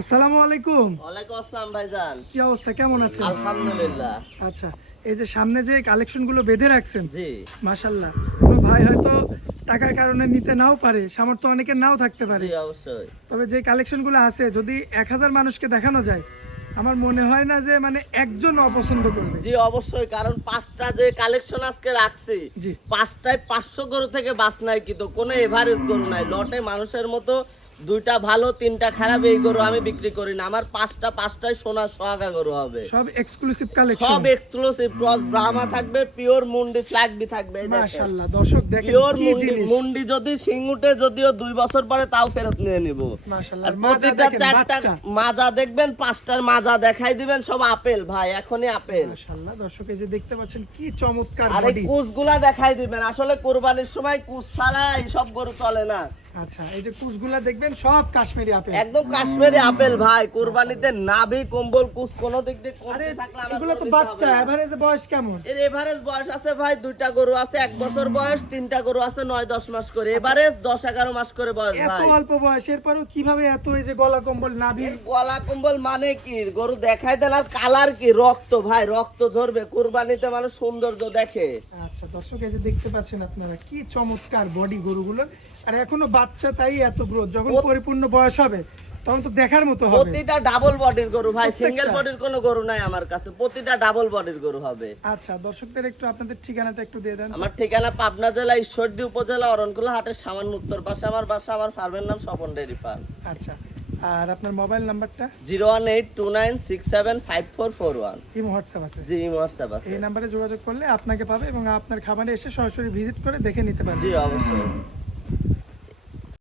আসসালামু আলাইকুম। ওয়ালাইকুম আসসালাম ভাইজান। কি অবস্থা, কেমন আছেন? আলহামদুলিল্লাহ। আচ্ছা, এই যে সামনে যে কালেকশনগুলো বেঁধে রাখছেন, জি মাশাআল্লাহ, কোনো ভাই হয়তো টাকার কারণে নিতে নাও পারে, সামর্থ্য অনেকের নাও থাকতে পারে, জি অবশ্যই। তবে যে কালেকশনগুলো আছে যদি 1000 মানুষকে দেখানো যায়, আমার মনে হয় না যে মানে একজন অপছন্দ করবে। জি অবশ্যই, কারণ পাঁচটা যে কালেকশন আজকে রাখছি, জি। পাঁচটায় 500 গরু থেকে বাস নাই, কিন্তু কোনো এভারেজ গরু নাই। লটে মানুষের মতো দুইটা ভালো তিনটা খারাপ এই গরু আমি বিক্রি করি না। আমার পাঁচটায় সোনার সোহাগা গরু হবে। সব এক্সক্লুসিভ কালেকশন, সব এক্সক্লুসিভ ক্রস ব্রাহ্মা থাকবে, পিওর মুন্ডি ফ্ল্যাগ বি থাকবে। এই দেখেন মাশাআল্লাহ, দর্শক দেখেন পিওর কি জিনিস। মুন্ডি যদি সিংউটে যদিও 2 বছর পরে তাও ফেরত নিয়ে নিব। মাশাআল্লাহ, আর মাজা প্রতিটা দেখেন, চারটা বাচ্চা। মাজা দেখবেন, পাঁচটার মাজা দেখাই দিবেন, সব আপেল ভাই, এখনই আপেল। মাশাআল্লাহ, দর্শক এই যে দেখতে পাচ্ছেন কি চমৎকার আর এই বডি। কুচগুলা দেখাই দিবেন, আসলে কোরবানির সময় কুচ ছাড়া এইসব গরু চলে না। আচ্ছা, এই যে কুচগুলা দেখবেন সব কাশ্মীরি আপেল। একদম কাশ্মীরি আপেল ভাই, কোরবানিতে নাভি কম্বল কুচ কোনো দিক দিয়ে আরে কমতে থাকলে আমার এগুলো তো কোনো দিতে বাচ্চা, হবে না। এভারেজে বয়স কেমন? এর এভারেজ বয়স আছে ভাই, দুইটা গরু আছে 1 বছর বয়স, তিনটা গরু আছে 9-10 মাস করে, এভারেজ 10-11 মাস করে বয়স এত ভাই। অল্প বয়স, এরপরও কিভাবে এত এই যে গলা কম্বল নাভি? এর গলা কম্বল মানে কি, গরু দেখাই দেন। আর কালার কি, রক্ত ভাই, রক্ত ঝরবে। কুরবানিতে মানুষ সৌন্দর্য দেখে। আচ্ছা দর্শক, এই যে দেখতে পাচ্ছেন আপনারা কি চমৎকার বডি গরুগুলো, আর এখনো বাচ্চা, তাই এত গ্রোথ। যখন পরিপূর্ণ বয়স হবে তখন তো দেখার মতো হবে। প্রতিটা ডাবল বডির গরু ভাই, প্রত্যেকটা। সিঙ্গেল বডির কোনো গরু নাই আমার কাছে, প্রতিটা ডাবল বডির গরু হবে। আচ্ছা, দর্শকদের একটু আপনাদের ঠিকানাটা একটু দিয়ে দেন। আমার ঠিকানা পাবনা জেলা ঈশ্বরদী উপজেলা অরণকুলা হাটের সামান্য উত্তর পাশে আমার বাসা। আমার ফার্মের নাম স্বপন ডেইরি ফার্ম। আচ্ছা, আর আপনার মোবাইল নাম্বারটা? 01829675441। ইমো হোয়াটসঅ্যাপ আছে? জি হোয়াটসঅ্যাপ আছে। এই নাম্বারে যোগাযোগ করলে আপনাকে পাবে এবং আপনার খামারে এসে সরাসরি ভিজিট করে দেখে নিতে পারবে। জি অবশ্যই।